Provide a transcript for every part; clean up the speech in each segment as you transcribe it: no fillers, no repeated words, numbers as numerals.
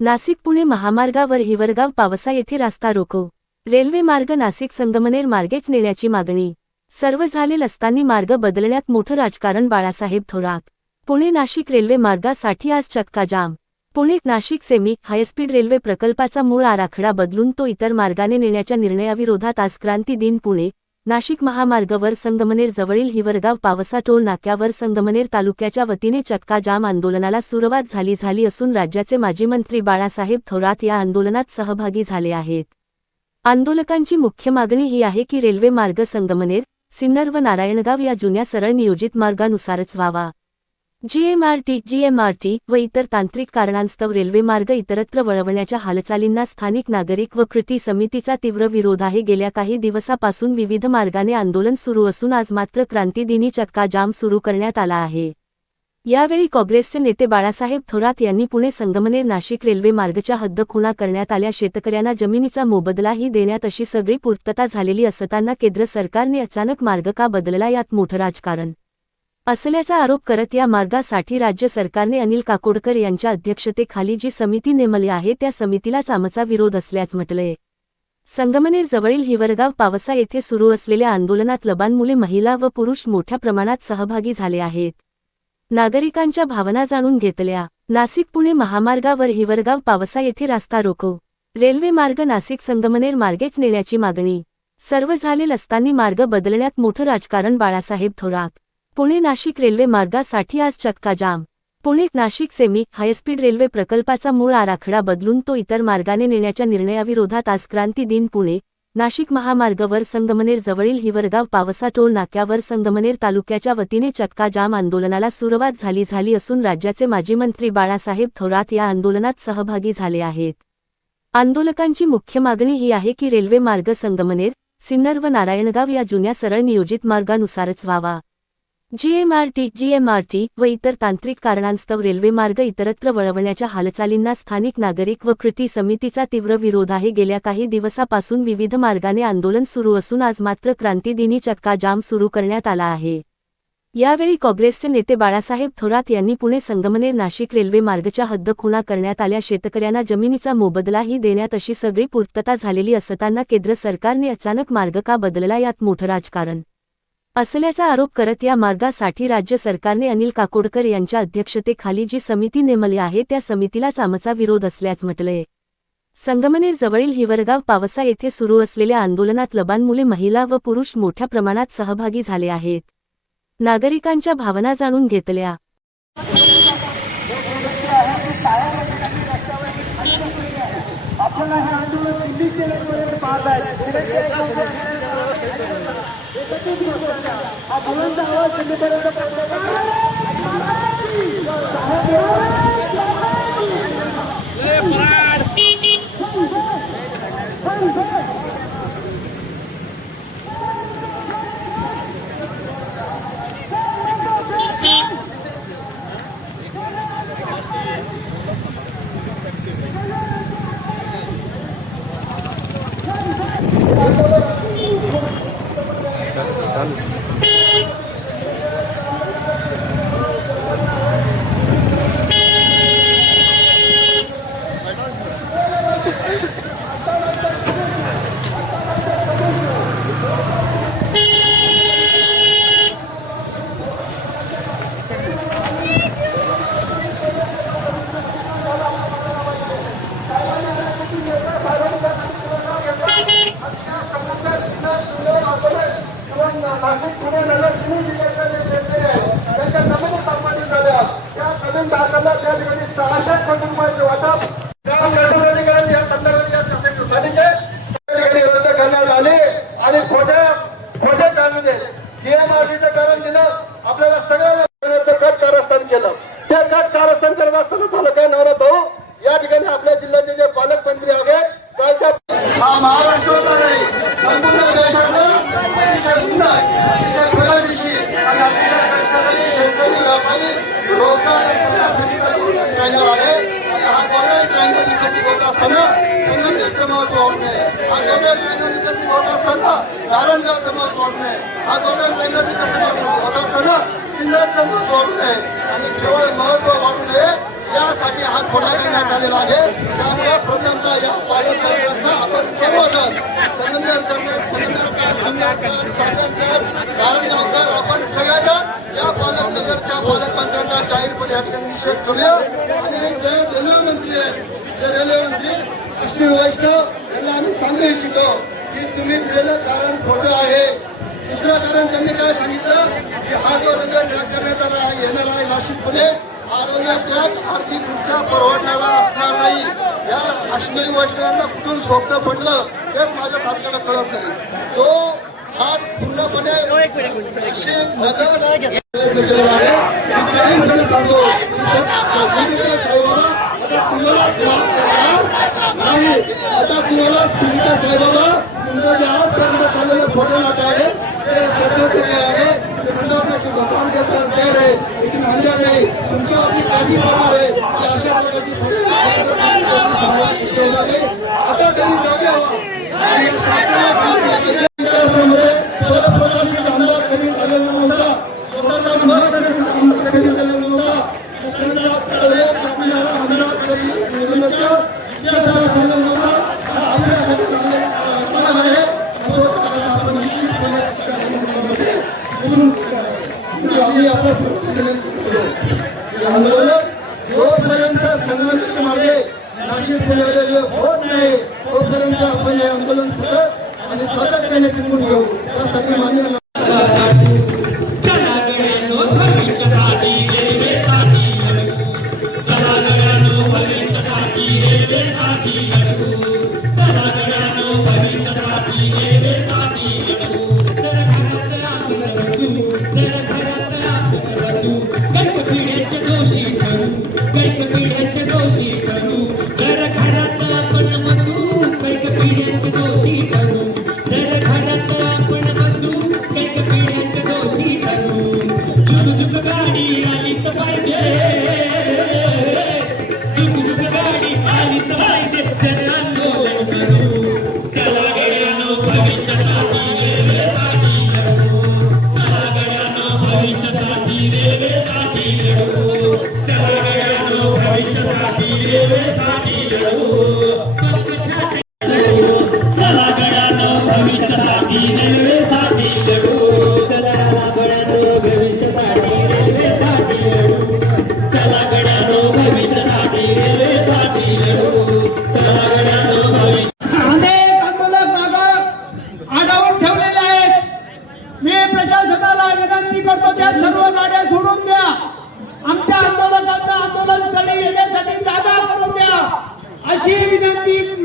नाशिक पुणे महामार्गावर हिवरगाव पावसा येथे रास्ता रोको। रेल्वे मार्ग नाशिक संगमनेर मार्गेच नेण्याची मागणी। सर्व झाले असताना मार्ग बदलण्यात मोठं राजकारण। बाळासाहेब थोरात। पुणे नाशिक रेल्वे मार्गासाठी आज चक्काजाम। Pune Nashik semi high speed railway प्रकल्पाचा मूळ आराखडा बदलून तो इतर मार्गाने नेण्याच्या निर्णयाविरोधात आज क्रांती दिन पुणे नाशिक महामार्गावर संगमनेर जवळील हिवरगाव पावसा टोल नाक्यावर संगमनेर तालुक्याच्या वतीने चक्काजाम आंदोलनाला सुरुवात झाली असून राज्याचे माजी मंत्री बाळासाहेब थोरात या आंदोलनात सहभागी झाले आहेत। आंदोलकांची मुख्य मागणी ही आहे की रेल्वे मार्ग संगमनेर, सिन्नर व नारायणगाव या जुन्या सरळ नियोजित मार्गानुसारच व्हावा। जीएमआरटी व इतर तांत्रिक कारणांस्तव रेल्वे मार्ग इतरत्र वळवण्याच्या हालचालींना स्थानिक नागरिक व कृती समितीचा तीव्र विरोध आहे। गेल्या काही दिवसापासून विविध मार्गाने आंदोलन सुरू असून आज मात्र क्रांतीदिनी चक्काजाम सुरू करण्यात आला आहे। यावेळी काँग्रेसचे नेते बाळासाहेब थोरात यांनी पुणे संगमनेर नाशिक रेल्वे मार्गच्या हद्द खुणा करण्यात आल्या, शेतकऱ्यांना जमिनीचा मोबदलाही देण्यात अशी सगळी पूर्तता झालेली असताना केंद्र सरकारने अचानक मार्ग का बदलला यात मोठं राजकारण असल्याचा आरोप करत या मार्गासाठी राज्य सरकारने अनिल काकोडकर यांच्या अध्यक्षतेखाली जी समिती नेमली आहे त्या समितीलाच आमचा विरोध असल्याचं म्हटलंय। संगमनेर जवळील हिवरगाव पावसा येथे सुरू असलेल्या आंदोलनात लहान मुले, महिला व पुरुष मोठ्या प्रमाणात सहभागी झाले आहेत। नागरिकांच्या भावना जाणून घेतल्या। नाशिक पुणे महामार्गावर हिवरगाव पावसा येथे रास्ता रोको। रेल्वे मार्ग नाशिक संगमनेर मार्गेच नेण्याची मागणी। सर्व झाले असताना मार्ग बदलण्यात मोठं राजकारण। बाळासाहेब थोरात। पुणे नाशिक रेल्वे मार्गासाठी आज चक्काजाम। Pune Nashik semi high speed railway प्रकल्पाचा मूळ आराखडा बदलून तो इतर मार्गाने नेण्याच्या निर्णयाविरोधात आज क्रांती दिन पुणे नाशिक महामार्गावर संगमनेर जवळील हिवरगाव पावसा टोल नाक्यावर संगमनेर तालुक्याच्या वतीने चक्काजाम आंदोलनाला सुरुवात झाली असून राज्याचे माजी मंत्री बाळासाहेब थोरात या आंदोलनात सहभागी झाले आहेत। आंदोलकांची मुख्य मागणी ही आहे की रेल्वे मार्ग संगमनेर, सिन्नर व नारायणगाव या जुन्या सरळ नियोजित मार्गानुसारच व्हावा। जीएमआरटी व इतर तांत्रिक कारणांस्तव रेल्वे मार्ग इतरत्र वळवण्याच्या हालचालींना स्थानिक नागरिक व कृती समितीचा तीव्र विरोध आहे। गेल्या काही दिवसापासून विविध मार्गाने आंदोलन सुरू असून आज मात्र क्रांतीदिनी चक्काजाम सुरू करण्यात आला आहे। यावेळी काँग्रेसचे नेते बाळासाहेब थोरात यांनी पुणे संगमनेर नाशिक रेल्वे मार्गच्या हद्द खुणा करण्यात आल्या, शेतकऱ्यांना जमिनीचा मोबदलाही देण्यात अशी सगळी पूर्तता झालेली असताना केंद्र सरकारने अचानक मार्ग का बदलला यात मोठं राजकारण असल्याचा आरोप करत या मार्गासाठी राज्य सरकारने अनिल काकोडकर यांच्या अध्यक्षतेखाली जी समिती नेमली आहे त्या समितीलाच आमचा विरोध असल्याचं म्हटलंय। संगमनेर जवळील हिवरगाव पावसा येथे सुरू असलेल्या आंदोलनात लहान मुले, महिला व पुरुष मोठ्या प्रमाणात सहभागी झाले आहेत। नागरिकांच्या भावना जाणून घेतल्या। आणि खोटे कारणाने जीएमआरटीचं कारण दिलं, आपल्याला सगळ्यांना कट कारस्थान केलं। ते कट कारस्थान करत असताना झालं काय, नवरा भाऊ या ठिकाणी आपल्या जिल्ह्याचे जे पालकमंत्री आहेत कालच्या महाराष्ट्राचा नाही संपूर्ण देशातलं शेतकरी व्यापारी रोजगार हा गव्हर्नमेंट ट्रायंगल विकसित होत असताना संघटनेचं महत्व होत नाही। हा गव्हर्नमेंट ट्रायंगल विकसित होत असताना नारायणगावचं महत्व होत नाही। हा गव्हर्नमेंट ट्रायंगल विकसित होत असताना सिन्नरचं महत्व होत नाही। आणि केवळ महत्व वाढू नये यासाठी हा खोडा करण्यात आलेला आहे. त्यामुळे प्रथमतः या पालकमंत्र्यांचा आपण सर्वजण आपण सगळ्यांना या पालकनगरच्या पालकमंत्र्यांचा जाहीरपणे या ठिकाणी निषेध करूया. आणि जे रेल्वे मंत्री आहेत, जे रेल्वे मंत्री विष्णू वैष्णव यांना आम्ही सांगू इच्छितो की तुम्ही दिलेलं कारण खोटं आहे. दुसरं कारण त्यांनी काय सांगितलं की हा जो रेल्वे ट्रॅक करण्यात येणार आहे नाशिक पुणे, हा रेल्वे ट्रॅक आर्थिकदृष्ट्या परवडणारा असणार नाही. या अश्विनी वैष्णवांना कुठून स्वप्न पडलं हे माझ्या भारताला कळत नाही. तो हा पूर्णपणे आता तुम्हाला सुनीता साहेबांना तुमचं जे आजपर्यंत चाललेलं फोटो नाटक आहे ते त्याचं तुम्ही आहे ते सुद्धा भगवान के साथ तयार आहे, लेकिन हल्ला नाही तुमच्यावरती काळजी पडणार आहे की अशा प्रकारची आता त्यांनी जागे व्हा. पदप्रकाशित आमदार कधी झालेला नव्हता, स्वतःचा आमदार कधी झालेला नव्हता, आमदार कधी इतिहासाला झालेला नव्हता. हा आपल्यासाठी चांगला आहे. आपण निश्चितपणे आम्ही आता आंदोलन जोपर्यंत संघर्षाच्या मार्गे नाशिक पुण्याला होत नाही तोपर्यंत आपण हे आंदोलन सुद्धा आणि सातत्याने टिकून घेऊ. त्यासाठी मान्य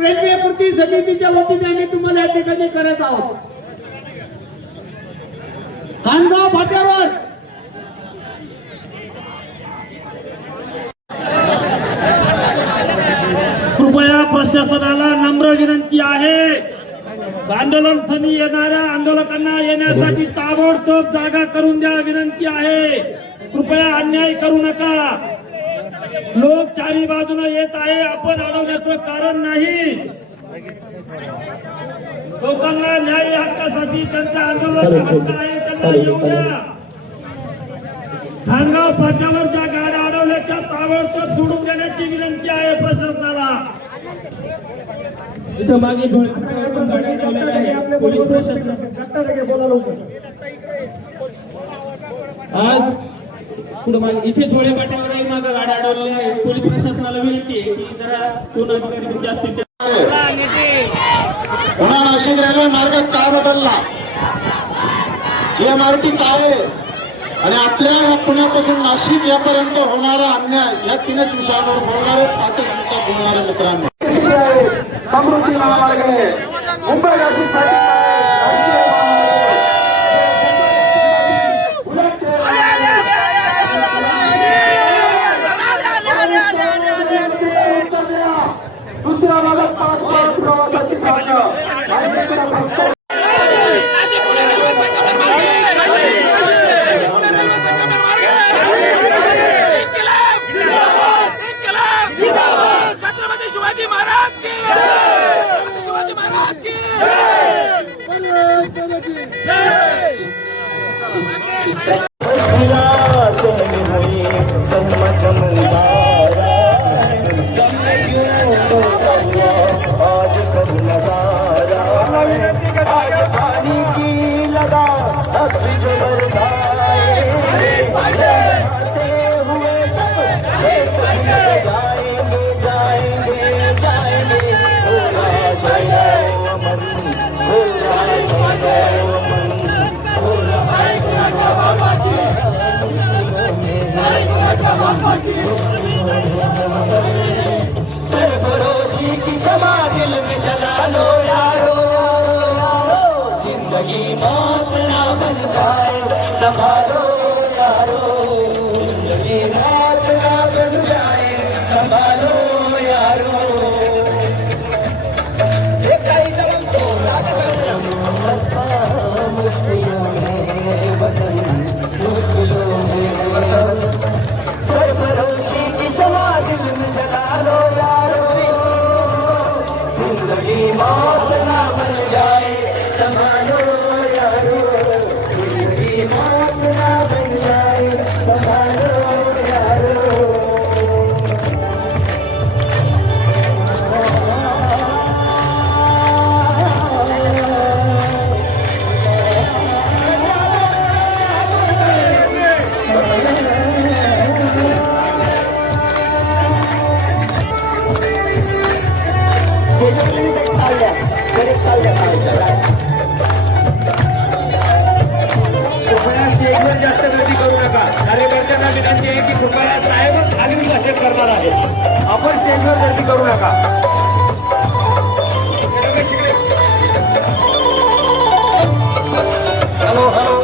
रेल्वे कृती समितीच्या वतीने आम्ही तुम्हाला या ठिकाणी करत आहोत. खानगाव फाट्यावर कृपया प्रशासनाला नम्र विनंती आहे, आंदोलन स्थळी येणाऱ्या आंदोलकांना येण्यासाठी ताबडतोब जागा करून द्या विनंती आहे. कृपया अन्याय करू नका. लोक चारी बाजूने येत आहे, आपण अडवण्याचं कारण नाही. लोकांना न्याय हक्कासाठी त्यांच्या आंदोलन हक्क आहे त्यांना येऊ द्या. खानगाव फाट्यावर ज्या गाड्या अडवल्याच्या ताबडतोब सोडून देण्याची विनंती आहे प्रशासनाला. इथं मागे पोलीस प्रशासन आज पुढे मागे इथे झोळे पाट्यावरही मागे गाड्या अडवलेल्या आहेत. पोलीस प्रशासनाला विनंती आहे की जरा दोन अधिकारी जास्तीत पुन्हा नाशिक रेल्वे मार्ग का बदलला, GMRT काय आहे आणि आपल्या पुण्यापासून नाशिक यापर्यंत होणारा अन्याय या तीनच विषयावर बोलणारे 5 मिनिटात बोलणारे मित्रांनो. समृद्धी महामार्ग आहे, मुंबई नाशिकसाठी दुसऱ्या भागात 5 प्रवासाची साधनं छत्रपती शिवाजी महाराज की शिवाजी महाराज की जय. अभी जो बरसाए आते हुए सब जाएंगे जाएंगे जाएंगे भोला जय अमन भोला जय अमन भोला सरफरोशी की शमा दिल में जला लो यारो जिंदगी मौत ना बन जाए संभालो यारो जिंदगी मौत ना बन जाए संभालो यारो मुश्किलों में वतन मुश्किलों में वतन सरफरोशी की शमा दिल में जला लो यारो जिंदगी मौत ना बन जाए संभालो यारो जिंदगी मौत ना बन जाए संभालो यारो स्टेजवर जास्त गर्दी करू नका. कार्यकर्त्यांना विनंती आहे की कृपया साहेबच खाली भाषण करणार आहे. आपण स्टेजवर गर्दी करू नका. हॅलो हॅलो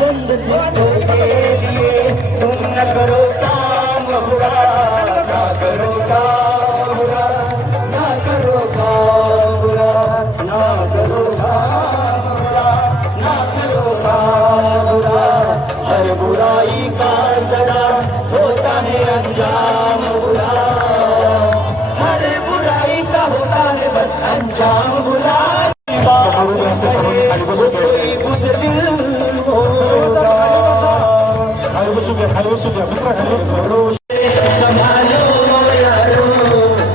चंद सिद्धों के लिए तुम न करो काम बुरा ना करो काम बुरा ना करो काम बुरा ना करो काम बुरा ना करो काम बुरा हर बुराई का जरा होता है अंजाम बुरा हर बुराई का होता है बस अंजाम बुरा कोई बुज़दिल संभालो यारो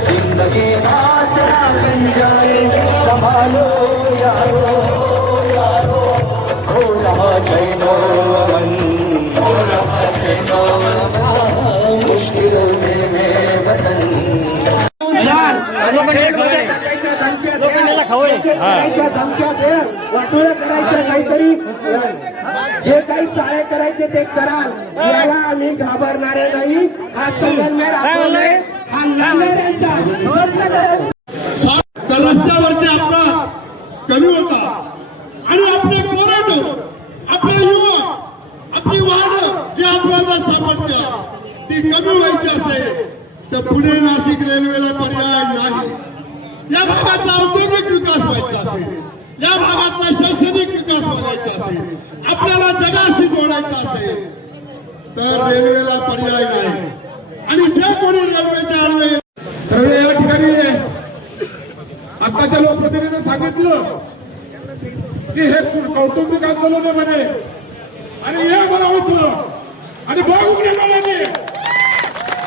जिंदगी बात ना बन जाए संभालो यारो यारो भोला जय अमन भोला जय अमन मुश्किलों में वतन धमक्या दे वाटोळ्या करायच्या काहीतरी जे काही चाळे करायचे ते कराल याला आम्ही घाबरणारे नाही हा संगमनेर आपले हा नांदेड्यांचा तर रस्त्यावरचे अपघात कमी होता आणि आपले पोरांनो आपले युवक आपली वाहनं जे अपघातात सापडत्या ती कमी व्हायची असेल तर पुणे नाशिक रेल्वेला पर्याय नाही. या भागाचा औद्योगिक विकास व्हायचा असेल या भागातला शैक्षणिक विकास व्हायचा असेल आपल्याला जगाशी जोडायचं असेल तर रेल्वेला पर्याय नाही. आणि जे कोणी रेल्वेच्या आडवे तर या ठिकाणी आताच्या लोकप्रतिनिधीने सांगितलं की हे कौटुंबिक आंदोलन आहे म्हणे आणि हे मला होतं आणि बघ उघड्या डोळ्याने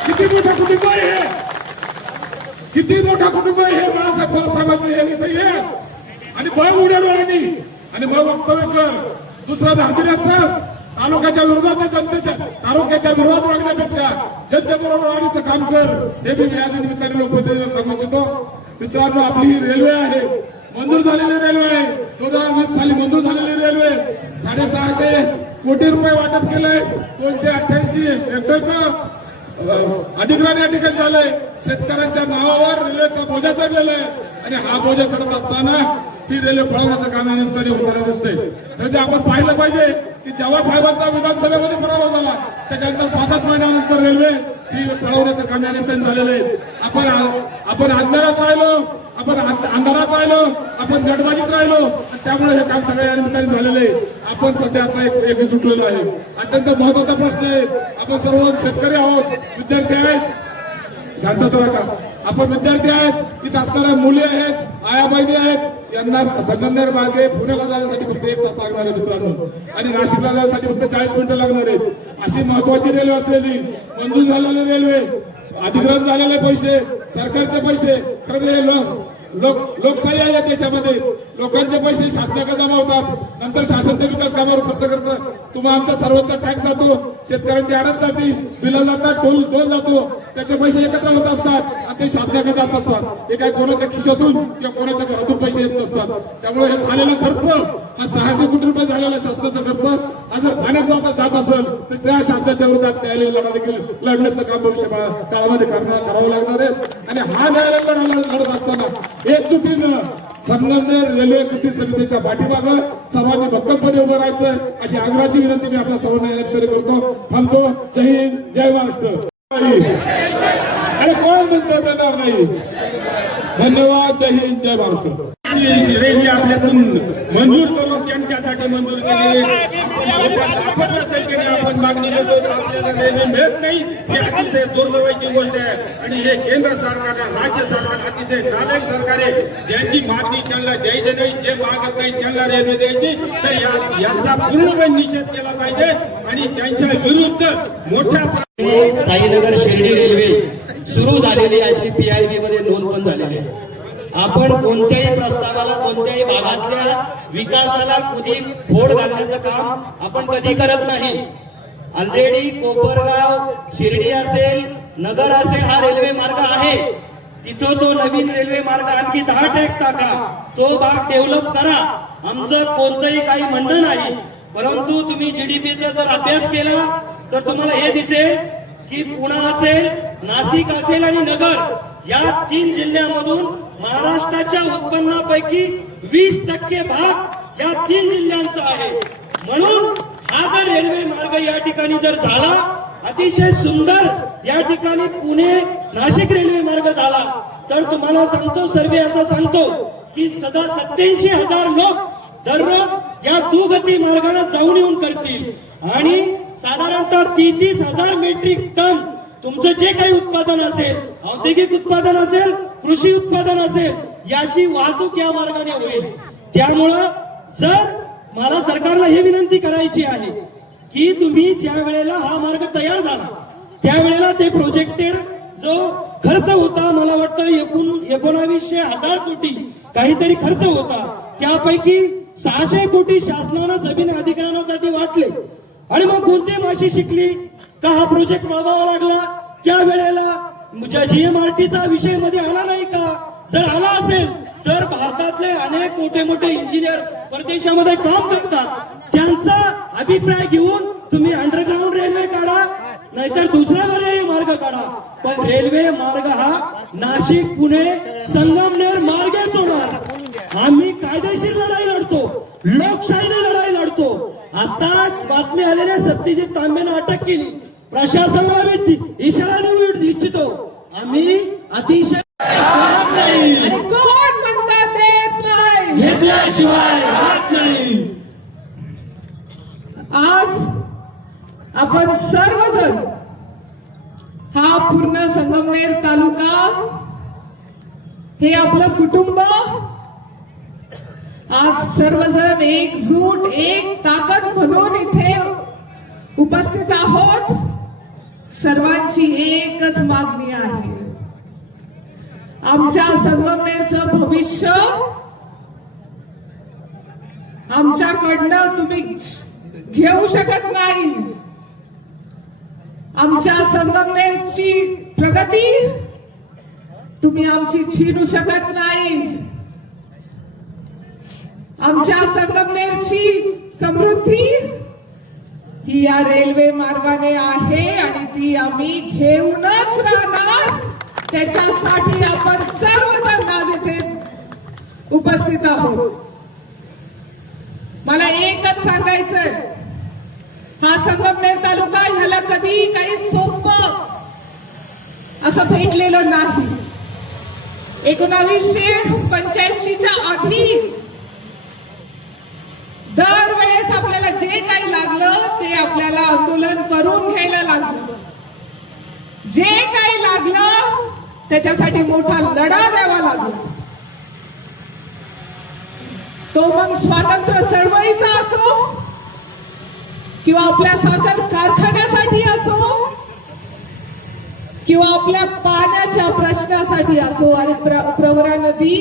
किती मोठं कुटुंब आहे हे किती मोठा कुटुंब आहे हे बाळासाहेब सांगायचं हे इथं ये आणि बघ उघड्या डोळ्यांनी आणि मग वक्तव्य कर. दुसरा दार्जिल्याचा तालुक्याच्या विरोधात तालुक्याच्या विरोधात वागण्यापेक्षा जनतेबरोबर वाढीचं काम कर हे मी या निमित्ताने लोकप्रतिनिधींना सांगू इच्छितो. मित्रांनो आपली ही रेल्वे आहे मंजूर झालेली रेल्वे आहे 2020 साली मंजूर झालेली रेल्वे 650 कोटी रुपये वाटप केलंय 288 हेक्टरचं अधिग्रहण या ठिकाणी झालंय. शेतकऱ्यांच्या नावावर रेल्वेचा बोजा चढलेला आहे आणि हा बोजा चढत असताना ती रेल्वे पळवण्याचं काम या निमित्ताने होताना दिसतंय. म्हणजे आपण पाहिलं पाहिजे की जेव्हा साहेबांचा विधानसभेमध्ये पराभव झाला त्याच्यानंतर 5-7 महिन्यानंतर रेल्वे ही पळवण्याचं काम या निमित्ताने झालेलं आहे. आपण अंधारात राहिलो आपण गटबाजीत राहिलो आणि त्यामुळे हे काम सगळ्या या निमित्ताने झालेलं आहे. आपण सध्या आता एक सुटलेलो आहे. अत्यंत महत्वाचा प्रश्न आहे. आपण सर्व शेतकरी आहोत विद्यार्थी आहेत शांतता राखा. आपण विद्यार्थी आहेत तिथे असणाऱ्या मुली आहेत आया बहिणी आहेत यांना संगमनेर मार्गे पुण्याला जाण्यासाठी फक्त 1 तास लागणार आहे मित्रांनो आणि नाशिकला जाण्यासाठी फक्त 40 मिनिटं लागणार आहेत. अशी महत्वाची रेल्वे असलेली मंजूर झालेली रेल्वे अधिग्रहण झालेले पैसे सरकारचे पैसे खरं लोकशाही आहे या देशामध्ये. लोकांचे पैसे शासनाकडे जमा होतात, नंतर शासन ते विकास कामावर खर्च करतं. तुम्हा आमचा सर्वोच्च टॅक्स जातो, शेतकऱ्यांची आडत जाते, बिलं जातात, टोल जातो, त्याचे पैसे एकत्र होत असतात आणि ते शासनाकडे जात असतात. ते काय कोणाच्या खिशातून किंवा कोणाच्या घरातून पैसे येत नसतात. त्यामुळे हे झालेला खर्च हा 600 कोटी रुपये झालेला शासनाचा खर्च हा जर पाण्यात जात असेल तर त्या शासनाच्या विरोधात न्यायालयीन लढा देखील लढण्याचं काम भविष्य काळामध्ये करावं लागणार आहे. आणि हा न्यायालयीन लढा लढत असताना एकजुटीनं संगमनेर रेल्वे कृती समितीच्या पाठीमागं सर्वांनी भक्कमपणे उभं राहायचं अशी आग्रहाची विनंती मी आपल्या सर्वांना करतो. थांबतो. जय हिंद, जय महाराष्ट्र. अरे कोण म्हणतो देणार नाही. धन्यवाद. जय हिंद, जय महाराष्ट्र. रेल्वे आपल्यातून मंजूर करून त्यांच्यासाठी मंजूर केलेली आपण नसेल केली, आपण मागणी देतो तर आपल्याला रेल्वे मिळत नाही, ही अतिशय दुर्दैवाची गोष्ट आहे. आणि हे केंद्र सरकार, राज्य सरकार अतिशय नालायक सरकार आहे. ज्यांची मागणी त्यांना द्यायची नाही, जे मागत नाही त्यांना रेल्वे द्यायची. तर यांचा पूर्णपणे निषेध केला पाहिजे आणि त्यांच्या विरुद्ध मोठ्या साईनगर शिर्डी रेल्वे सुरू झालेली अशी PIB मध्ये नोंद पण झालेली आहे. आपण कोणत्याही प्रस्तावाला, कोणत्याही भागातल्या विकासाला कधी फोड घालण्याचं काम आपण कधी करत नाही. ऑलरेडी कोपरगाव, शिर्डी असेल, नगर असेल, हा रेल्वे मार्ग आहे. तिथं तो नवीन रेल्वे मार्ग आणखी 10 ट्रॅक टाका, तो भाग डेव्हलप करा. आमचं कोणतंही काही म्हणणं नाही. परंतु तुम्ही GDPचा जर अभ्यास केला तर तुम्हाला हे दिसेल की पुणे असेल, नाशिक असेल आणि नगर या 3 जिल्ह्यांमधून महाराष्ट्राच्या उत्पन्नापैकी 20% भाग या 3 जिल्ह्यांचा आहे. म्हणून हा जर रेल्वे मार्ग या ठिकाणी जर झाला, अतिशय सुंदर या ठिकाणी पुणे नाशिक रेल्वे मार्ग झाला, तर तुम्हाला सांगतो, सर्वे असा सांगतो की 87,000 लोक दररोज या दुगती मार्गाने जाऊन येऊन करतील. आणि साधारणतः 33,000 मेट्रिक टन तुमचं जे काही उत्पादन असेल, औद्योगिक उत्पादन असेल, कृषी उत्पादन असेल, याची वाहतूक या मार्गाने होईल. त्यामुळं जर मला सरकारला ही विनंती करायची आहे की तुम्ही ज्या वेळेला हा मार्ग तयार झाला त्यावेळेला ते प्रोजेक्टेड जो खर्च होता, मला वाटतं 19,000 कोटी काहीतरी खर्च होता, त्यापैकी 600 कोटी शासनानं जमीन अधिग्रहणासाठी वाटले. आणि मग कोणती माशी शिकली का हा प्रोजेक्ट मागावा लागला? त्या वेळेला GMRTचा विषय मध्ये आला नाही का? जर आला असेल तर भारतातले अनेक मोठे मोठे इंजिनियर परदेशामध्ये काम करतात, त्यांचा अभिप्राय घेऊन तुम्ही अंडरग्राऊंड रेल्वे काढा, नाहीतर दुसरा पर्यायी मार्ग काढा. पण रेल्वे मार्ग हा नाशिक, पुणे, संगमनेर मार्गेच होणार. आम्ही कायदेशीर लढाई लढतो, लोकशाहीने लढाई लढतो. आताच बातमी आलेल्या सत्यजित तांबेने अटक केली. प्रशासनाला मी इशारा देऊ इच्छितो, आम्ही अतिशय कोण म्हणतात देत नाही, घेतल्याशिवाय राहत नाही. आज आपण सर्वजण, हा पूर्ण संगमनेर तालुका, हे आपलं कुटुंब, आज सर्वजण एकजूट, एक ताकद म्हणून इथे उपस्थित आहोत. सर्वांची एकच मागणी आहे, आमच्या संगमनेरचं भविष्य आमच्याकडनं तुम्ही घेऊ शकत नाही. आमच्या संगमनेरची प्रगती तुम्ही आमची छीनू शकत नाही. आमच्या संगमनेरची समृद्धी ही या रेल्वे मार्गाने आहे आणि ती आम्ही घेऊनच राहणार. त्याच्यासाठी आपण सर्वजण आज इथे उपस्थित आहोत. मला एकच सांगायचंय, हा संगमनेर तालुका ह्याला कधी काही सोपं असं भेटलेलं नाही. 1985च्या आधी दरवेळेस आपल्याला जे काही लागलं ते आपल्याला आंदोलन करून घ्यायला लागलं. जे काही लागलं त्याच्यासाठी मोठा लढा द्यावा लागला. तो मग स्वातंत्र्य चळवळीचा असो किंवा आपल्या साखर कारखान्यासाठी असो किंवा आपल्या पाण्याच्या प्रश्नासाठी असो, आणि प्रवरा नदी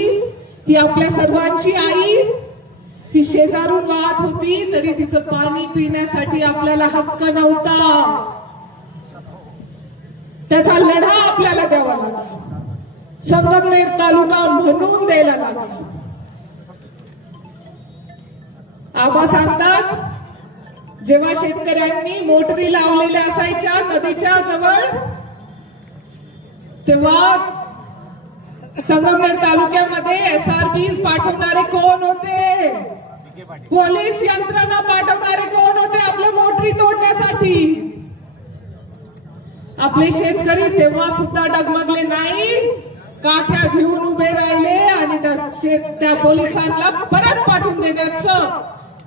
ही आपल्या सर्वांची आई, ही शेजारून वाहत होती तरी तिचं पाणी पिण्यासाठी आपल्याला हक्क नव्हता. त्याचा लढा आपल्याला द्यावा लागला, संगमनेर तालुका म्हणून द्यायला लागला. आबा सांगतात, जेव्हा शेतकऱ्यांनी मोटरी लावलेल्या असायच्या नदीच्या जवळ, तेव्हा संगमनेर तालुक्यामध्ये SRPs पाठवणारे कोण होते? पोलीस यंत्रणा पाठवणारे कोण होते आपल्या मोटरी तोडण्यासाठी? आपले शेतकरी तेव्हा सुद्धा डगमगले नाही, काठ्या घेऊन उभे राहिले आणि त्या पोलिसांना परत पाठवून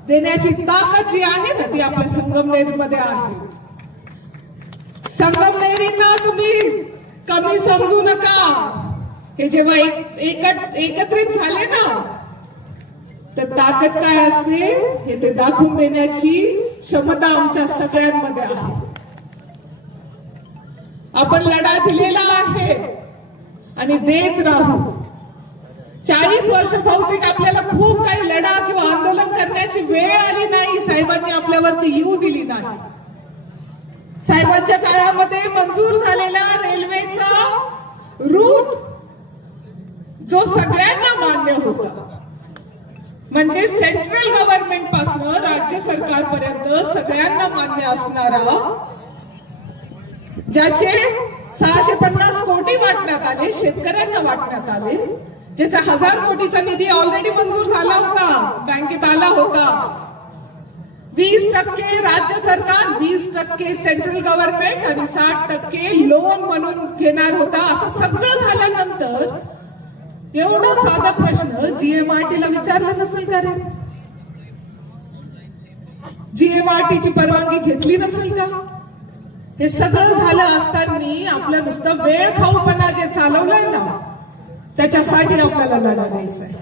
देण्याची ताकद जी आहे ना, ती आपल्या संगमनेरमध्ये आहे. संगमनेरींना तुम्ही कमी समजू नका. हे जेव्हा एकत्रित झाले ना, तर ताकद काय असते हे ते दाखवून देण्याची क्षमता आमच्या सगळ्यांमध्ये आहे. आपण लढा दिलेला आहे आणि देत राहू. 40 वर्ष बहुतेक आपल्याला खूप काही लढा किंवा आंदोलन करण्याची वेळ आली नाही, साहेबांनी आपल्यावरती येऊ दिली नाही. साहेबांच्या काळामध्ये मंजूर झालेला रेल्वेचा रूट जो सगळ्यांना मान्य होता, म्हणजे सेंट्रल गव्हर्नमेंट पासून राज्य सरकारपर्यंत सगळ्यांना मान्य असणारा, ज्याचे 650 कोटी वाटण्यात आले, शेतकऱ्यांना वाटण्यात आले, ज्याचा 1000 कोटीचा निधी ऑलरेडी मंजूर झाला होता, बँकेत आला होता. 20% राज्य सरकार, 20% सेंट्रल गव्हर्नमेंट आणि 60% लोन म्हणून घेणार होता. असं सगळं झाल्यानंतर एवढा साधा प्रश्न GMRTला विचारला नसेल का रे? GMRTची परवानगी घेतली नसेल का? हे सगळं झालं असताना आपलं नुसतं वेळ खाऊपणा जे चालवलंय ना, त्याच्यासाठी आपल्याला लढा द्यायचा आहे.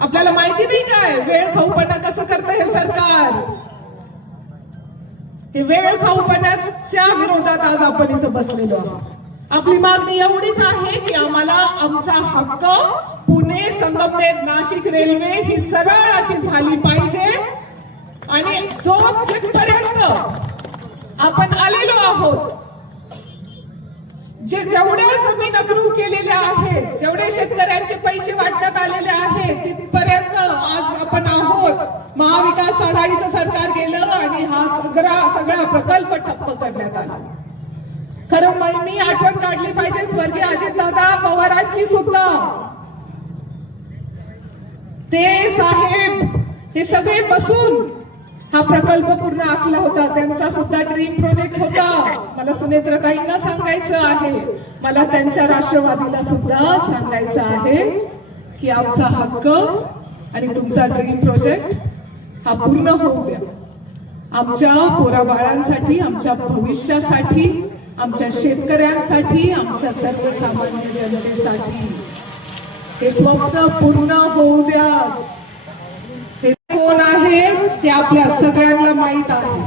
आपल्याला माहिती नाही काय वेळ खाऊपणा कसं करतं हे सरकार. हे वेळ खाऊपणाच्या विरोधात आज आपण इथं बसलेलो आहोत. आपली मागणी एवढीच आहे की आम्हाला आमचा हक्क पुणे संगमनेर नाशिक रेल्वे ही सरळ अशी झाली पाहिजे. आणि जो जिथपर्यंत आपण आलेलो आहोत, जेवढ्या जमीन अप्रूव्ह केलेल्या आहेत, जेवढे शेतकऱ्यांचे पैसे वाटण्यात आलेले आहेत, तिथपर्यंत आज आपण आहोत. महाविकास आघाडीचं सरकार गेलं आणि हा सगळा प्रकल्प ठप्प करण्यात आला. खरं मी आठवण काढली पाहिजे स्वर्गीय अजितदादा पवारांची सुद्धा. ते साहेब हे सगळे बसून हा प्रकल्प पूर्ण आखला होता. त्यांचा सुद्धा ड्रीम प्रोजेक्ट होता. मला सुनेत्रताईंना सांगायचं आहे, मला त्यांच्या राष्ट्रवादीला सुद्धा सांगायचं आहे की आमचा हक्क आणि तुमचा ड्रीम प्रोजेक्ट हा पूर्ण होऊ द्या. आमच्या पोराबाळांसाठी, आमच्या भविष्यासाठी, आमच्या शेतकऱ्यांसाठी, आमच्या सर्वसामान्य जनतेसाठी हे स्वप्न पूर्ण होऊ द्या. हे कोण आहेत ते आपल्या सगळ्यांना माहित आहे.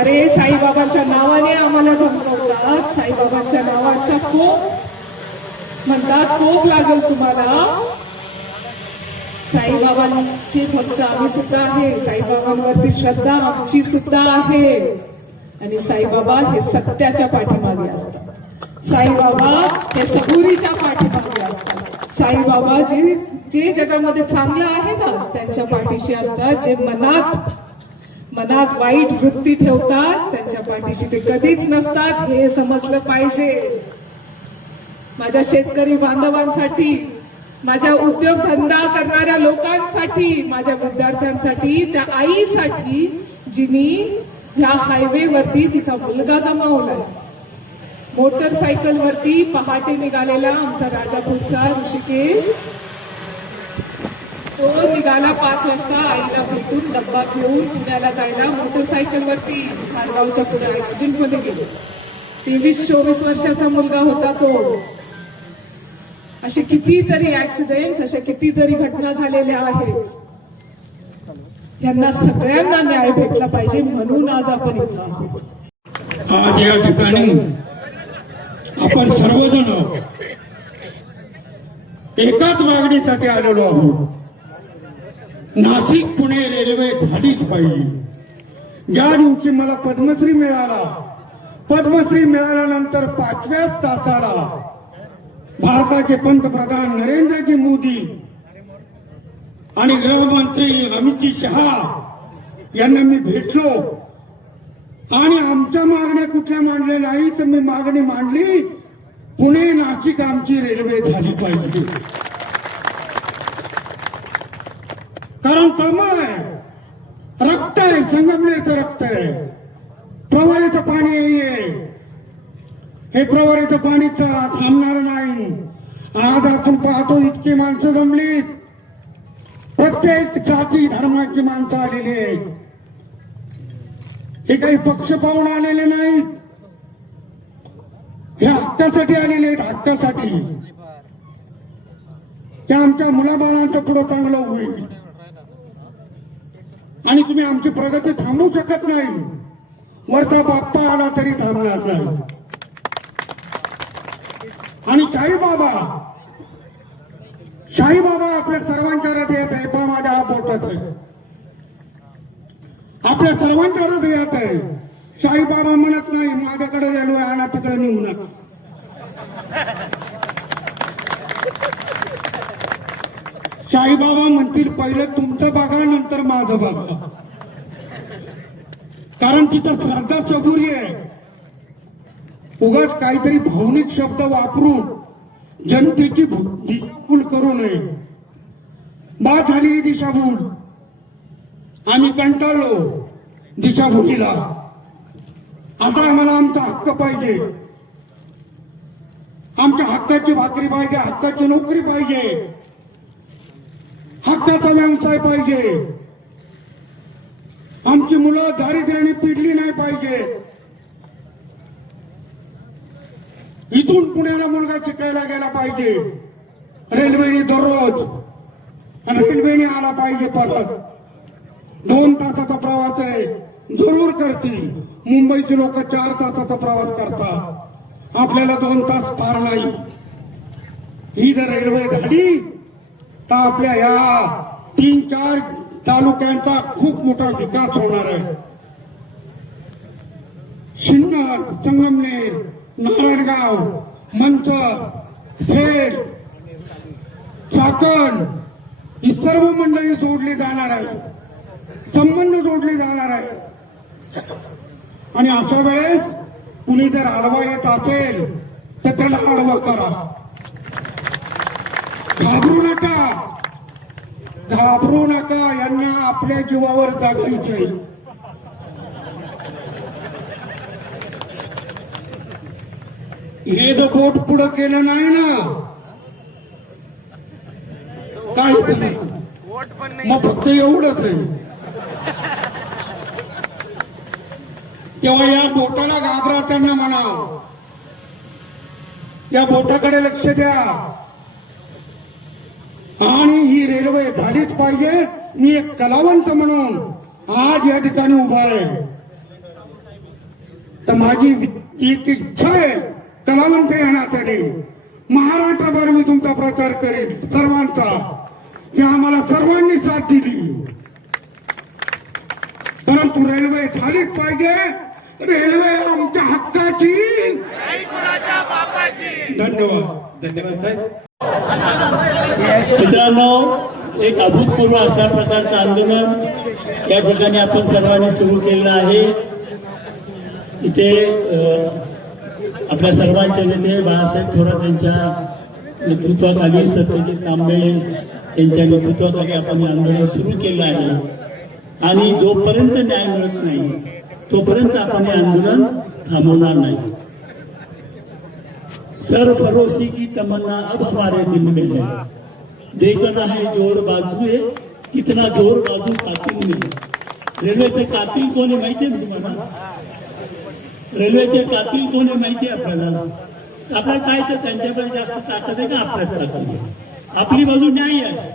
अरे साईबाबांच्या नावाने आम्हाला धमकवतात, साईबाबांच्या नावाचा कोप म्हणतात, कोप लागेल तुम्हाला. साईबाबांची भक्त आम्ही सुद्धा आहे, साईबाबांवरती श्रद्धा आमची सुद्धा आहे. आणि साईबाबा हे सत्याच्या पाठीमागे असतात. साईबाबा हे सबुरीच्या पाठीमागे असतात. साईबाबा जे जगामध्ये चांगलं आहे ना त्यांच्या पाठीशी असतात. जे मनात वाईट वृत्ती ठेवतात त्यांच्या पाठीशी ते कधीच नसतात. हे समजलं पाहिजे. माझ्या शेतकरी बांधवांसाठी, माझ्या उद्योगधंदा करणाऱ्या लोकांसाठी, माझ्या विद्यार्थ्यांसाठी, त्या आईसाठी जिनी ह्या हायवेवरती तिचा मुलगा गमावलाय. मोटरसायकलवरती पहाटे निघालेला आमचा राजापूरचा ऋषिकेश, तो निघाला 5 वाजता आईला भेटून डब्बा घेऊन पुण्याला जायला. मोटरसायकलवरती खारगावच्या पुढे ऍक्सिडेंट मध्ये गेले. 23-24 वर्षाचा मुलगा होता तो. असे कितीतरी ऍक्सिडेंट, अशा कितीतरी घटना झालेल्या आहेत. यांना सगळ्यांना न्याय भेटला पाहिजे म्हणून आज आपण इथं आहोत. आज या ठिकाणी आपण सर्वजण एकाच मागणीसाठी आलेलो आहोत. नाशिक पुणे रेल्वे झालीच पाहिजे. ज्या दिवशी मला पद्मश्री मिळाला, पद्मश्री मिळाल्यानंतर 5व्याच तासाला भारताचे पंतप्रधान नरेंद्रजी मोदी आणि गृहमंत्री अमितजी शहा यांना मी भेटलो आणि आमच्या मागण्या कुठल्या मांडल्या नाही, तर मी मागणी मांडली, पुणे नाशिक आमची रेल्वे झाली पाहिजे. कारण तळमळ आहे, रक्त आहे, संगमनेरचं रक्त आहे, प्रवारीचं पाणी आहे. हे प्रवारीचं पाणी थांबणार नाही. आज आपण पाहतो इतकी माणसं जमली, प्रत्येक जाती धर्माची माणसं आलेली आहेत. हे काही पक्ष पाहून आलेले नाहीत, हे हक्कासाठी आलेले आहेत, हक्कासाठी. ते आमच्या मुलाबाळांचं पुढं चांगलं होईल आणि तुम्ही आमची प्रगती थांबवू शकत नाही. वरचा बाप्पा आला तरी थांबणार नाही. आणि साईबाबा आपल्या सर्वांच्या हृदयात आहे. पण माझ्या हा बोटात आहे, आपल्या सर्वांच्या हृदयात आहे. साईबाबा म्हणत नाही माझ्याकडे रेल्वे आणा, तिकडे नेऊ नका. साईबाबा म्हणतील पहिलं तुमचं बघा, नंतर माझं बघा. कारण तिथं श्रद्धा सबुरी आहे. उगाच काहीतरी भावनिक शब्द वापरून जनतेची दिशाभूल करू नये. बाद झाली ही दिशाभूल. आम्ही कंटाळलो दिशाभूलीला. आता आम्हाला आमचा हक्क पाहिजे, आमच्या हक्काची भाकरी पाहिजे, हक्काची नोकरी पाहिजे, हक्काचा व्यवसाय पाहिजे. आमची मुलं दारिद्र्याने पिडली नाही पाहिजे. इथून पुण्याला मुलगा शिकायला गेला पाहिजे रेल्वेने दररोज, आणि रेल्वेने आला पाहिजे परत. 2 तासाचा प्रवास आहे, जरूर करतील. मुंबईचे लोक 4 तासाचा प्रवास करतात, आपल्याला 2 तास फार नाही. ही जर रेल्वे झाली तर आपल्या या 3-4 तालुक्यांचा खूप मोठा विकास होणार आहे. सिन्नर, संगमनेर, नारायणगाव, मंचर, खेड, चाकण ही सर्व मंडळी जोडली जाणार आहे, संबंध जोडले जाणार आहे. आणि अशा वेळेस कुणी जर आडवा येत असेल तर त्याला आडवं करा. घाबरू नका, घाबरू नका. यांना आपल्या जीवावर जगायचंय. हे जर बोट पुढं केलं नाही ना, काहीच नाही. मग फक्त एवढंच आहे. तेव्हा या बोटाला घाबरा, त्यांना म्हणा या बोटाकडे लक्ष द्या. आणि ही रेल्वे झालीच पाहिजे. मी एक कलावंत म्हणून आज या ठिकाणी उभा आहे. तर माझी एक इच्छा आहे, कलावंत या नात्याने महाराष्ट्रभर मी तुमचा प्रचार करेन सर्वांचा, की आम्हाला सर्वांनी साथ दिली. परंतु रेल्वे झालीच पाहिजे. रेल्वे आमच्या हक्काची. धन्यवाद. धन्यवाद साहेब. मित्रांनो, एक अभूतपूर्व अशा प्रकारचं आंदोलन या ठिकाणी आपण सर्वांनी सुरू केलेलं आहे. इथे आपल्या सर्वांचे नेते बाळासाहेब थोरात यांच्या नेतृत्वाखाली, सत्यजित तांबे यांच्या नेतृत्वाखाली आपण हे आंदोलन सुरू केलं आहे. आणि जोपर्यंत न्याय मिळत नाही तोपर्यंत आपण हे आंदोलन थांबवणार नाही. सर फरोशी की तमन्ना अब हमारे दिल में है, देखना है जोर बाजू कितना जोर बाजू कातिल में. रेल्वेचे कातिल कोण आहे माहिती आहे तुम्हाला? रेल्वेचे कातिल कोण आहे माहिती आहे आपल्याला? आपल्याला काय तर त्यांच्याकडे जास्त ताकद आहे का आपल्यात ताकद आहे? आपली बाजू न्याय आहे,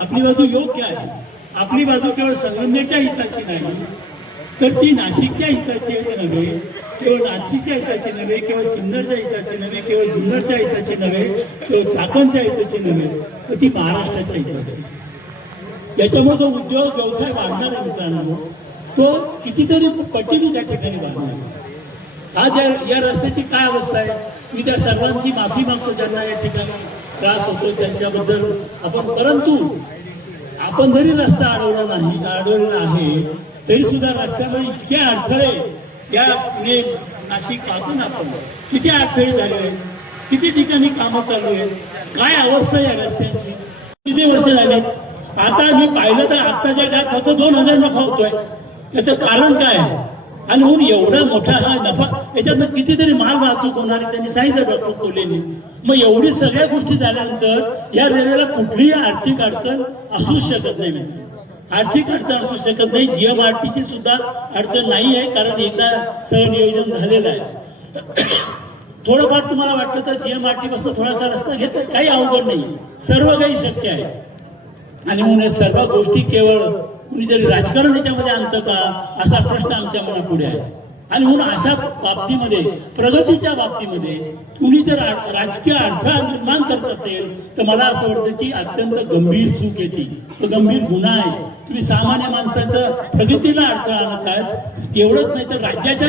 आपली बाजू योग्य आहे. आपली बाजू केवळ संगमनेरच्या हिताची नाही, तर ती नाशिकच्या हिताची नव्हे, केवळ नाशिकच्या हिताची नव्हे, केवळ सिन्नरच्या हिताची नव्हे, केवळ जुन्नरच्या हिताची नव्हे, केवळ चाकणच्या हिताची नव्हे, तर ती महाराष्ट्राच्या हिताची. त्याच्यामुळे जो उद्योग व्यवसाय वाढणार आहे मित्रांनो, तो कितीतरी पटीने त्या ठिकाणी वाढणार आहे. आज या रस्त्याची काय अवस्था आहे, मी त्या सर्वांची माफी मागतो ज्यांना या ठिकाणी त्रास होतो त्यांच्याबद्दल आपण. परंतु आपण जरी रस्ता अडवलेला आहे तरी सुद्धा रस्त्यामध्ये इतके अडथळे या पुणे नाशिक पाहून आपण किती अडथळे झाले आहेत, किती ठिकाणी कामं चालू आहेत, काय अवस्था या रस्त्यांची, किती वर्ष झाली. आता मी पाहिलं तर आत्ताच्या काळात फक्त 2000 नफा होतोय. याचं कारण काय आहे? आणि म्हणून एवढा मोठा हा नफा, याच्यातनं कितीतरी माल वाहतूक होणार त्यांनी सांगितलं डॉक्टर कोल्हेंनी. मग एवढी सगळ्या गोष्टी झाल्यानंतर या रेल्वेला कुठलीही आर्थिक अडचण असूच शकत नाही. आर्थिक अडचण असू शकत नाही. जीएमआरटीची सुद्धा अडचण नाही आहे, कारण एकदा सगळं नियोजन झालेलं आहे. थोडंफार तुम्हाला वाटलं तर जीएमआरटी पासून थोडासा रस्ता घेत काही अवघड नाही, सर्व काही शक्य आहे. आणि म्हणून या सर्व गोष्टी केवळ कुणीतरी राजकारण याच्यामध्ये आणतं का असा प्रश्न आमच्या मनापुढे आहे. आणि म्हणून अशा बाबतीमध्ये, प्रगतीच्या बाबतीमध्ये कुणी जर राजकीय अडथळा निर्माण करत असेल तर मला असं वाटतं की अत्यंत गंभीर चूक येते, तो गंभीर गुन्हा आहे. तुम्ही सामान्य माणसाचं प्रगतीला अडथळा आणत आहात. एवढंच नाही तर राज्याच्या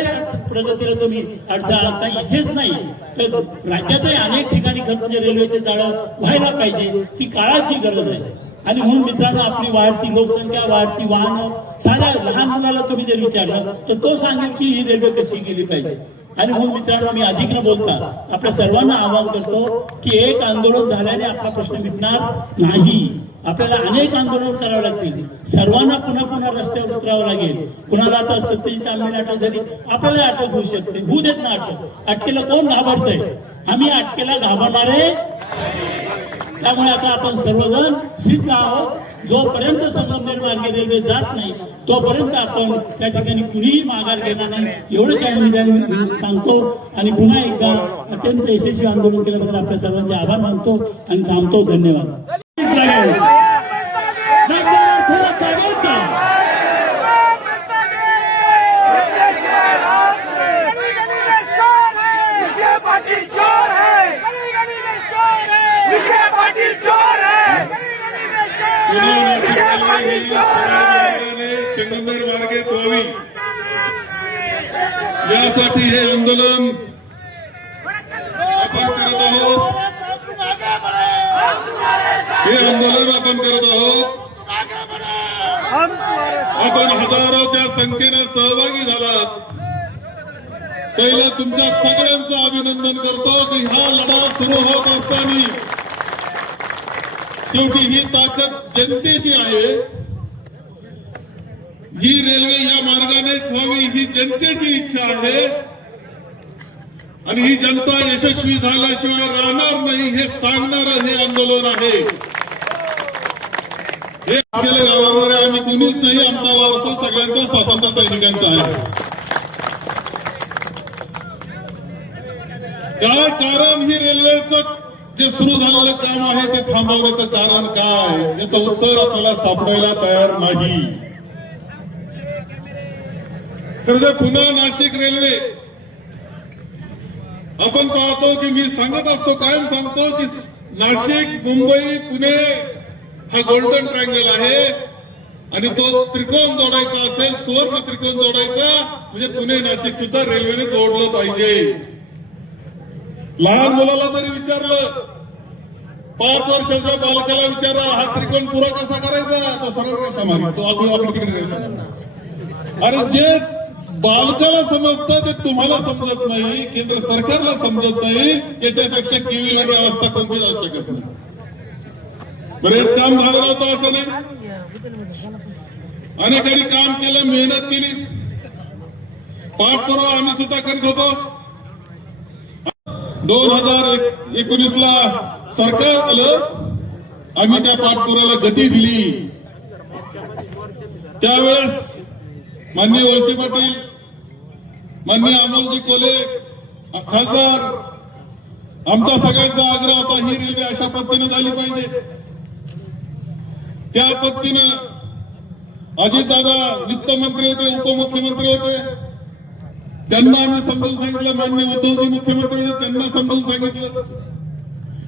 प्रगतीला तुम्ही अडथळा आणता. इथेच नाही तर राज्यातही अनेक ठिकाणी खरं म्हणजे रेल्वेचे जाळं व्हायला पाहिजे, ती काळाची गरज आहे. आणि म्हणून मित्रांनो, आपली वाढती लोकसंख्या, वाढती वाहनं, साध्या लहान मुलाला तुम्ही जर विचारलं तर तो सांगेल की ही रेल्वे कशी गेली पाहिजे. आणि म्हणून मित्रांनो, मी अधिक न बोलता आपल्या सर्वांना आवाहन करतो की एक आंदोलन झाल्याने आपला प्रश्न मिटणार नाही. आपल्याला अनेक आंदोलन करावं लागतील. सर्वांना पुन्हा पुन्हा रस्त्यावर उतरावं लागेल. कुणाला आता सत्यजित आंबेला अटक झाली, आपल्याला अटक होऊ शकते, होऊ देत ना अटक. अटकेला कोण घाबरतंय? आम्ही अटकेला घाबरणारे. त्यामुळे आता आपण सर्वजण सिद्ध आहोत. जोपर्यंत संगमनेर मार्गे रेल्वे जात नाही तोपर्यंत आपण त्या ठिकाणी कुणीही माघार घेणार नाही, एवढंच मी सांगतो. आणि पुन्हा एकदा अत्यंत यशस्वी आंदोलन केल्याबद्दल आपल्या सर्वांचे आभार मानतो आणि थांबतो. धन्यवाद. संगमनेर मार्गेच व्हावी यासाठी हे आंदोलन आपण करत आहोत. हे आंदोलन आपण करत आहोत. आपण हजारोच्या संख्येनं सहभागी झालात. पहिलं तुमच्या सगळ्यांचं अभिनंदन करतो की हा लढा सुरू होत असताना शेवटी ही ताकद जनतेची आहे. ही रेल्वे या मार्गानेच व्हावी ही जनतेची इच्छा आहे. आणि ही जनता यशस्वी झाल्याशिवाय राहणार नाही हे सांगणारं हे आंदोलन आहे. हे गेल्या गावामध्ये आम्ही कुणीच नाही, आमचा वारसा सगळ्यांचा स्वातंत्र्य सैनिकांचा आहे. काय कारण ही रेल्वेचं जे सुरू झालेलं काम आहे ते थांबवण्याचं कारण काय, याचं उत्तर आपल्याला सापडायला तयार नाही. तर पुणे नाशिक रेल्वे आपण पाहतो की मी सांगत असतो, कायम सांगतो की नाशिक, मुंबई, पुणे हा गोल्डन ट्रायंगल आहे. आणि तो त्रिकोण जोडायचा असेल, सुवर्ण त्रिकोण जोडायचा म्हणजे पुणे नाशिक सुद्धा रेल्वेने जोडलं पाहिजे. लहान मुलाला जरी विचारलं, 5 वर्षाच्या बालकाला विचारा हा त्रिकोण पुरा कसा करायचा, तो सरळ रेषा मारी, तो आपली तिकडे रेषा मारणार. अरे जे बालकाला समजतं ते तुम्हाला समजत नाही, केंद्र सरकारला समजत नाही. याच्यापेक्षा केविलवाणी अवस्था कोणती जाऊ शकत नाही. बरेच काम झालं नव्हतं असं नाही, अनेकांनी काम केलं, मेहनत केली, पाठपुरावा आम्ही सुद्धा करीत होतो. 2019ला सरकार आलं, आम्ही त्या पाठपुराव्याला गती दिली. त्यावेळेस माननीय वळसे पाटील, माननीय अमोलजी कोल्हे खासदार, आमचा सगळ्यांचा आग्रह होता ही रेल्वे अशा पद्धतीने झाली पाहिजे. त्या पद्धतीनं अजितदादा वित्तमंत्री होते, उपमुख्यमंत्री होते, त्यांना आम्ही समजून सांगितलं, मान्य उद्धवजी मुख्यमंत्री त्यांना समजून सांगितलं.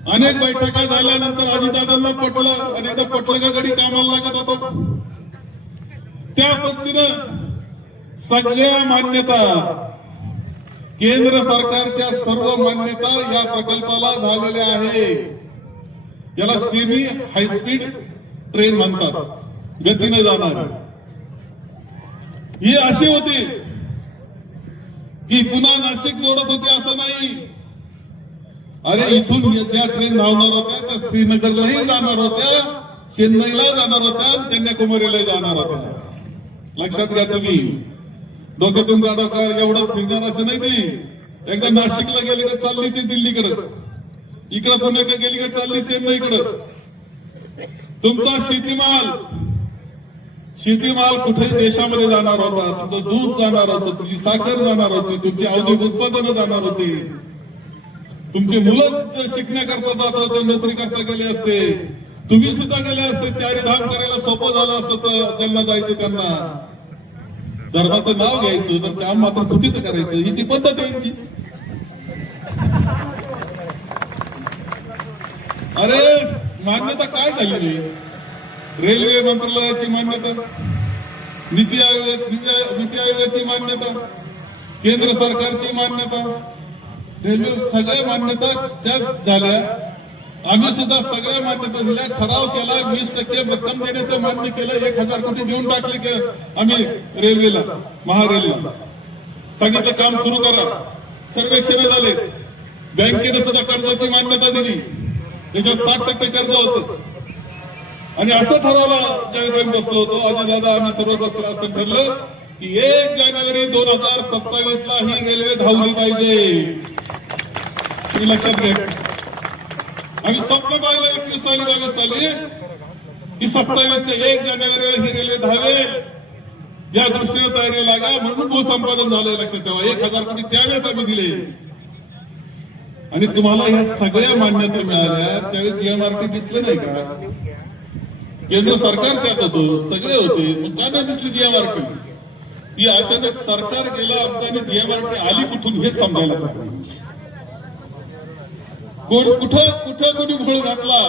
अनेक बैठका झाल्यानंतर अजितदादांना पटलं आणि एकदा पटलं का गडी कामाला लागत होतं. त्या पद्धतीनं सगळ्या मान्यता, केंद्र सरकारच्या सर्व मान्यता या प्रकल्पाला झालेल्या आहे. याला सेमी हायस्पीड ट्रेन म्हणतात, गतीने जाणार. ही अशी होती की पुन्हा नाशिक जोडत होती असं नाही. अरे इथून ज्या ट्रेन धावणार होत्या त्या श्रीनगरलाही जाणार होत्या, चेन्नईला जाणार होत्या, कन्याकुमारीला जाणार होत्या. लक्षात घ्या तुम्ही, डोक्यातून काढा का एवढं फिरणार असं नाही. ती एकदा नाशिकला गेली का चालली ती दिल्लीकडं, इकडं पुण्याकडे गेली का चालली चेन्नईकडं. तुमचा शेतीमाल कुठेही देशामध्ये जाणार होता, तुमचं दूध जाणार होतं, तुमची साखर जाणार होती, तुमची औद्योगिक उत्पादनं जाणार होती, तुमची मुलं शिकण्याकरता जात होते, नोकरी करता गेले असते, तुम्ही सुद्धा गेले असते. चारीधाम करायला सोपं झालं असतं तर त्यांना जायचं, त्यांना धर्माचं नाव घ्यायचं तर काम मात्र चुकीचं करायचं. ही ती पद्धत आहे यांची. अरे मान्यता काय झालेली? रेल्वे मंत्रालयाची मान्यता, नीती आयोगाची मान्यता, केंद्र सरकारची मान्यता, रेल्वे सगळ्या मान्यता त्या झाल्या. आम्ही सुद्धा सगळ्या मान्यता दिल्या, ठराव केला, 20% रक्कम देण्याचं मान्य केलं, 1000 कोटी देऊन टाकले आम्ही रेल्वेला, महारेलला. सांगितलं काम सुरू करा. सर्वेक्षण झाले, बँकेने सुद्धा कर्जाची मान्यता दिली, त्याच्यात 60% कर्ज होतं. आणि असं ठरवलं, ज्यावेळेस आम्ही बसलो होतो अजितदादा आम्ही सर्व बसलो, असं ठरलं की 1 जानेवारी 2027 ला ही रेल्वे धावली पाहिजे. तुम्ही लक्षात घ्या. आम्ही स्वप्न पाहिलं 21 साली 22 साली की 27च्या 1 जानेवारीला ही रेल्वे धावेल, या दृष्टीने तयारी लागा. म्हणून भूसंपादन झालं. लक्षात ठेवा, 1000 कोटी त्यावेळेस आम्ही दिले. आणि तुम्हाला ह्या सगळ्या मान्यता मिळाल्या. त्यावेळी जीएमआरटी दिसले नाही का? केंद्र सरकार त्यात होतं, सगळे होते, मग का नाही दिसली जीएमआरटी? ही अचानक सरकार गेलं आमचं आणि जीएमआरटी आली कुठून हेच समजायला पाहिजे. कुठं कोणी घोळ घातला,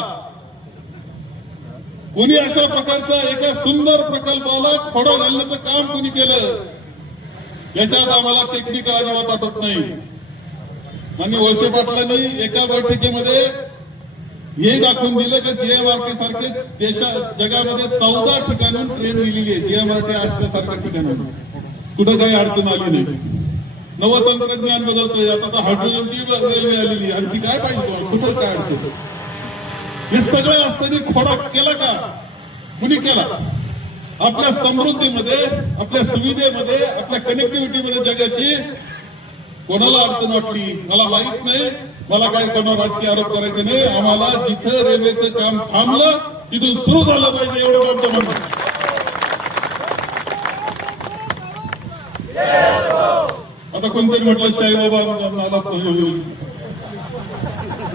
कोणी अशा प्रकारचा एका सुंदर प्रकल्पाला खोडा घालण्याचं काम कोणी केलं, याच्यात आम्हाला टेक्निकल अजिबात वाटत नाही. आणि वळसे पाटलांनी एका बैठकीमध्ये हे दाखवून दिलं की जीएमआरटी सारखे जगामध्ये 14 ठिकाणून ट्रेन लिहिलेली आहे. जीएमआरटी असल्यासारख्या ठिकाणून कुठं काही अडचण आली नाही. नवं तंत्रज्ञान बदलतंय, आता तर हायड्रोजनची रेल्वे आलेली, आणखी काय पाहिजे, कुठं काय अडचण? हे सगळं असताना खोडा केला का? कुणी केला? आपल्या समृद्धीमध्ये, आपल्या सुविधेमध्ये, आपल्या कनेक्टिव्हिटीमध्ये जगाशी कोणाला अडचण वाटली मला माहित नाही. मला काय कोणा राजकीय आरोप करायचे नाही. आम्हाला जिथं रेल्वेचं काम थांबलं तिथून सुरू झालं पाहिजे, एवढं आमचं म्हणणं. आता कोणतरी म्हटलं साईबाबा मला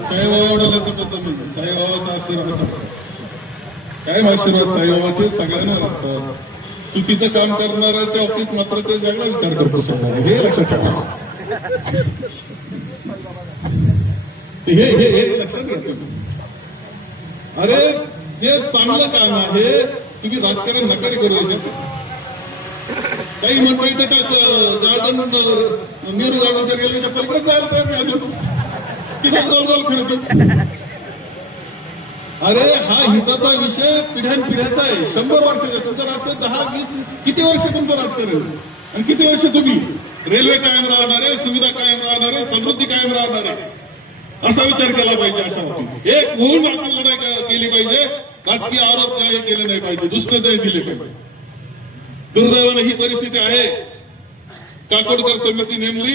साईबाबा एवढं लचकत नाही. साईबाबाचा आशीर्वाद काय आशीर्वाद साईबाबाचे सगळ्यांवर असतात. चुकीचं काम करणाऱ्याच्या बाबतीत मात्र ते वेगळा विचार करतो सोडणार, हे लक्षात ठेवा. हे लक्षात घ्या तुम्ही. अरे जे चांगलं काम आहे तुम्ही राजकारण नकारी करू याच्यात. काही मंडळी त्याच्या गार्डन नेहरू गार्डनच्या रेल्वेच्या पलीकडे जायला तयार नाही अजून, तिथे गोल फिरतो. अरे हा हिताचा विषय पिढ्यानपिढ्याचा आहे, 100 वर्षाचा. तुमचं राजकारण 10-20 किती वर्ष तुमचं राजकारण, आणि किती वर्ष तुम्ही रेल्वे कायम राहणार आहे, सुविधा कायम राहणार आहे, समृद्धी कायम राहणार आहे, असा विचार केला पाहिजे. अशा बाबतीत एक होऊन आपण लढाई केली पाहिजे. राजकीय आरोप काही केले नाही पाहिजे, दुष्प्रदय दिले पाहिजे. दुर्दैवाने ही परिस्थिती आहे. काकोडकर समिती नेमली,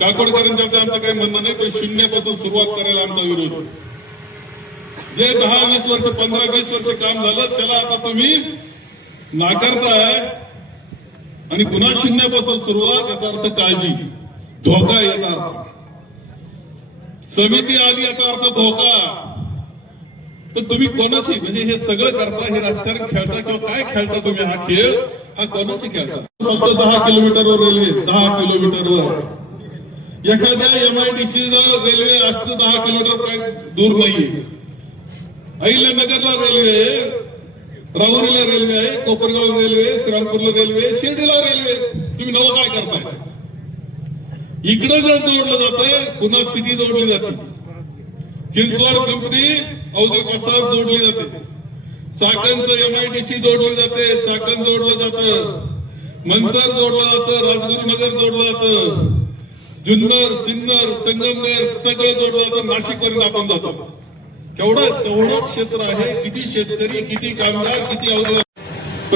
काकोडकरांच्या आमचं काही म्हणणं नाही, पण 0 पासून सुरुवात करायला आमचा विरोध. जे 10-20 वर्ष 15-20 वर्ष काम झालं त्याला आता तुम्ही नाकारताय आणि पुन्हा 0 पासून सुरुवात, याचा अर्थ काळजी, धोका. याचा अर्थ समिती आली, याचा अर्थ धोका. तर तुम्ही कोणाशी म्हणजे हे सगळं करता, हे राजकारण खेळता किंवा काय खेळता तुम्ही हा खेळ, हा कोणाची खेळता? फक्त 10 किलोमीटरवर रेल्वे, 10 किलोमीटरवर. एखाद्या MIDC रेल्वे असतं 10 किलोमीटर काय दूर नाहीये. अहिल्यानगरला रेल्वे आहे, राहुरीला रेल्वे आहे, कोपरगाव रेल्वे, श्रीरामपूरला रेल्वे, शिर्डीला रेल्वे. तुम्ही नवं काय करताय? इकडे जर जोडलं जातंय, पुन्हा सिटी जोडली जाते, चिंचवड पिंपरी औद्योगिक वसाहत जोडली जाते, चाकणचं MIDC जोडली जाते, चाकण जोडलं जातं, मनसर जोडलं जातं, राजगुरुनगर जोडलं जातं, जुन्नर, सिन्नर, संगमनेर सगळं जोडलं जातं, नाशिक पर्यंत आपण जातो. तेवढं क्षेत्र आहे. किती शेतकरी, किती कामगार, किती औद्योगिक.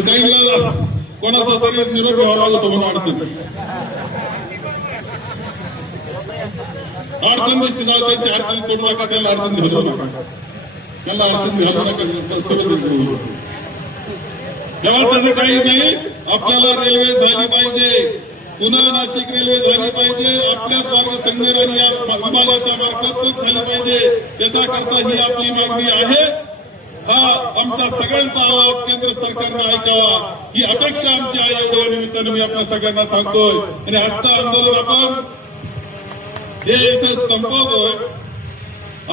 काहींना कोणाचा तरी निरोप घ्यावा लागतो म्हणून अडचण दिसते. जाऊ त्यांची अडचण तोडू नका, त्याला अडचण घालू नका, त्याला अडचण घालू नका. तेव्हा त्याचं काही नाही. आपल्याला रेल्वे झाली पाहिजे, पुन्हा नाशिक रेल्वे झाली पाहिजे, आपल्याच मार्ग संघराने या विभागाच्या मार्फतच झाली पाहिजे. त्याच्या करता ही आपली मागणी आहे. हा आमच्या सगळ्यांचा आवाज केंद्र सरकारनं ऐकावा ही अपेक्षा आमची आहे. एवढ्या निमित्तानं मी आपल्या सगळ्यांना सांगतोय. आणि आजचं आंदोलन आपण हे इथं संपवतोय.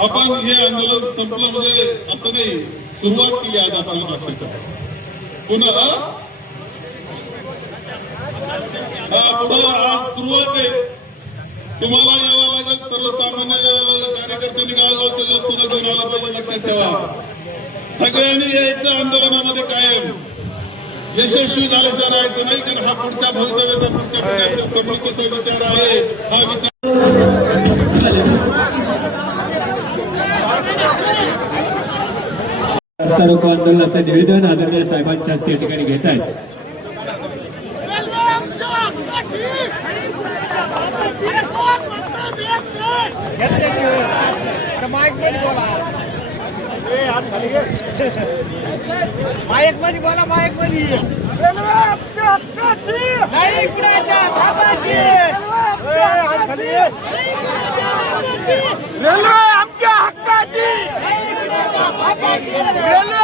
आपण हे आंदोलन संपलं म्हणजे असं नाही, सुरुवात केली आज आपण लक्षात. पुन्हा पुढे आज सुरुवात आहे. तुम्हाला यावं लागेल, सर्वसामान्य यावं लागेल, कार्यकर्त्यांनी गावगावचे लोक सुद्धा घेऊन आला पाहिजे. लक्षात ठेवा, सगळ्यांनी यायचं आंदोलनामध्ये कायम. यशस्वी झाल्याशिवाय राहायचं नाही, कारण हा पुढच्या भवितव्याचा, पुढच्या पिढ्यांच्या समृद्धीचा विचार आहे. हा विचार रस्ता रोको आंदोलनाचं निवेदन आदरणीय साहेबांच्या हस्ते या ठिकाणी घेत आहेत. माईक मध्ये बोला, माईक मध्ये. रेल्वे आमच्या हक्काची नाही, कुणाच्या बापाची. रेल्वे आमच्या हक्काची नाही, कुणाच्या बापाची. रेल्वे